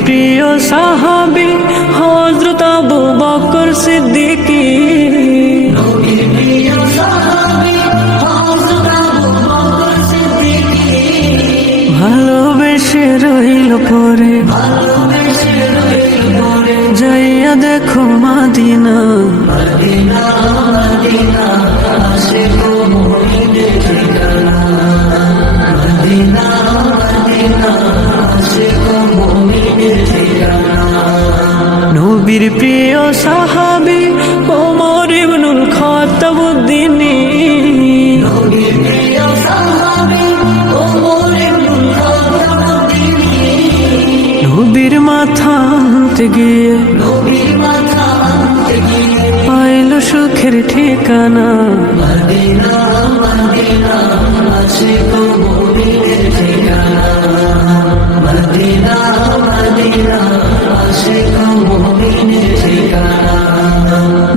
প্রিয় সাহাবি হজরত আবু বকর সিদ্দিকী ভালোবেসে রইল পরে যাইয়া দেখো মাদিনা। নবীর প্রিয় সাহাবি ওমর ইবনুল খাতাবুদ্দিনী নবীর মাথা আনতে গিয়ে পাইল সুখের ঠিকানা।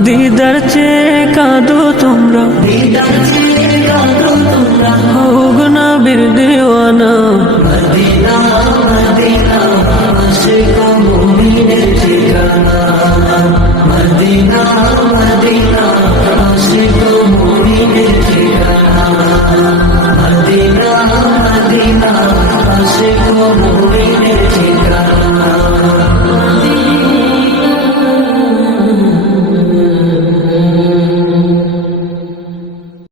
দিদার চেয়ে কাঁদো তোমরা। হোক না বীর দেওয়ানা। Medina Medina